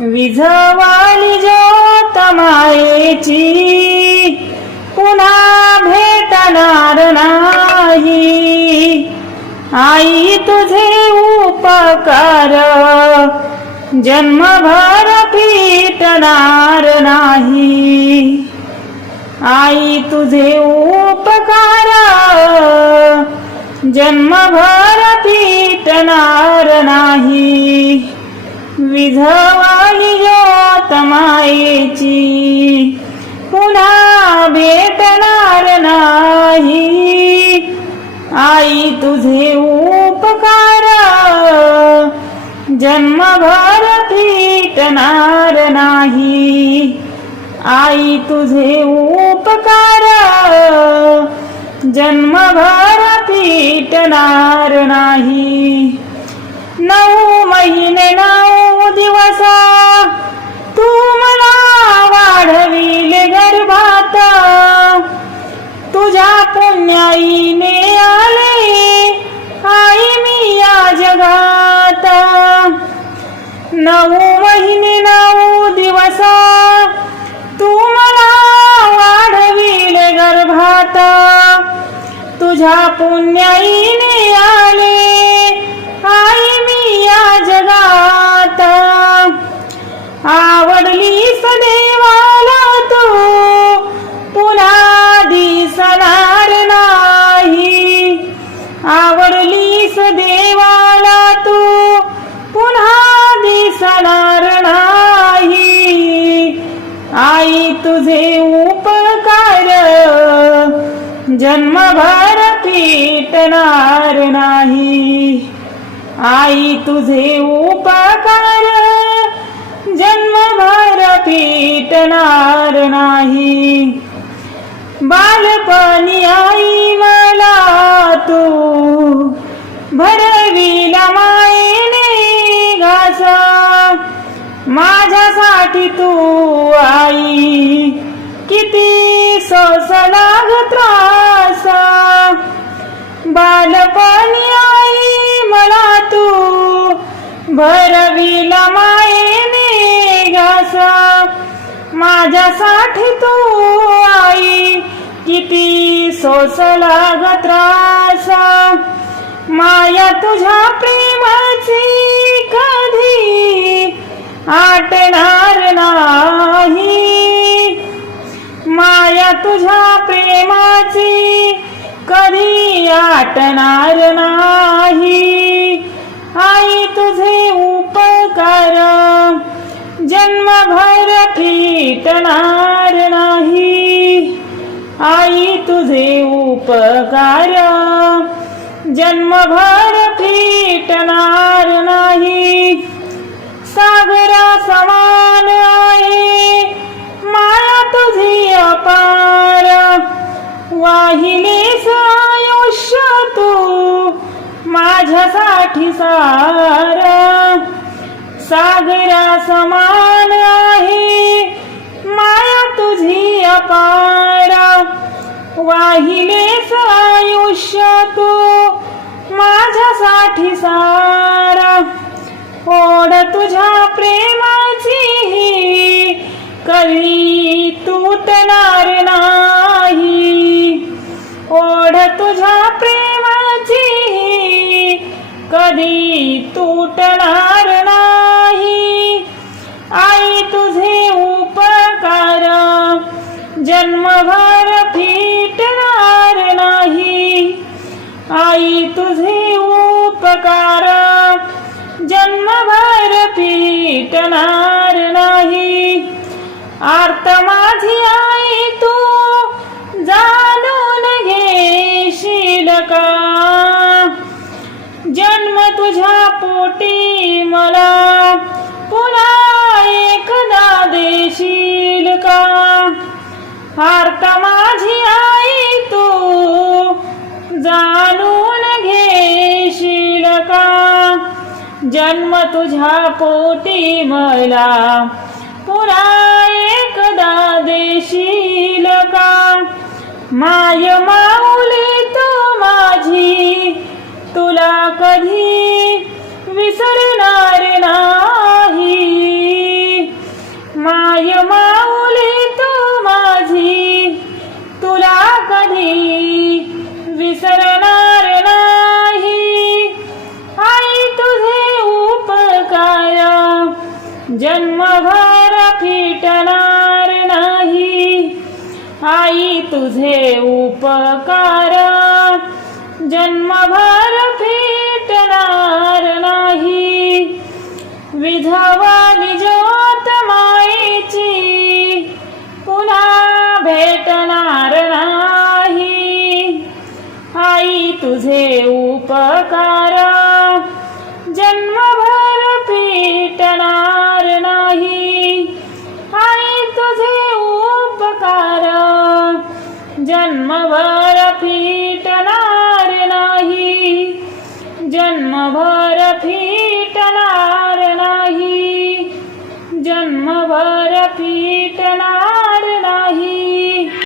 विझवाली ज्योत मायेची पुन्हा भेटणार नाही. आई तुझे उपकार जन्मभर फिटणार नाही. आई तुझे उपकार जन्मभर फिटणार नाही. विधवाई ज्योत मायेची. पुन्हा भेटणार नाही. आई तुझे उपकार. जन्मभर फिटणार नाही. आई तुझे उपकार. जन्मभर फिटणार नाही. नऊ महिने नऊ दिवस. तू मला वाढविले गर्भात. तुझ्या पुण्याईने आले आई मी या जगात. नऊ महिने नऊ दिवस. तू मला वाढविले गर्भात. तुझ्या पुण्याई आवडलीस देवाला तू. पुन्हा दिसणार नाही आई तुझे उपकार. जन्मभर फिटणार नाही. आई तुझे उपकार. जन्मभर फिटणार नाही. बालपणी आई भरविला मायेने घास. माझ्यासाठी तू आई किती सोसला त्रास. बालपणी आई मला तू भरविला मायेने घास. माझ्यासाठी तू आई किती सोसला ग त्रास माया तुझ्या प्रेमाची कधी आटणार नाही. माया तुझ्या प्रेमाची कधी आटणार नाही. आई तुझे उपकार. जन्मभर फिटणार आई तुझे उपकार. जन्मभर फिटणार नाही. सागरा समान आहे. माया तुझी अपार. वाहिले आयुष्य तू माझ्यासाठी सारा. सागरा समान आहे. माया तुझी अपार. वाहिलेस आयुष्य तू माझ्यासाठी सारा. ओढ तुझ्या प्रेमाची कधी तुटणार नाही. ओढ तुझ्या प्रेमाची कधी तुटणार नाही. आई तुझे उपकार. जन्मभर तुझे उपकार. जन्मभर फिटणार नाही. आर्त माझी आई तू जाणून घेशील का? जन्म तुझ्या पोटी मला पुन्हा एकदा देशील का? आर्त जन्म तुझ्या पोटी मला पुरा एकदा देशील का? माय माऊली तू माझी. तुला कधी विसर जन्मभर फिटणार नाही. आई तुझे उपकार. जन्मभर फिटणार नाही. विधवा फिटणार नाही जन्मभर फिट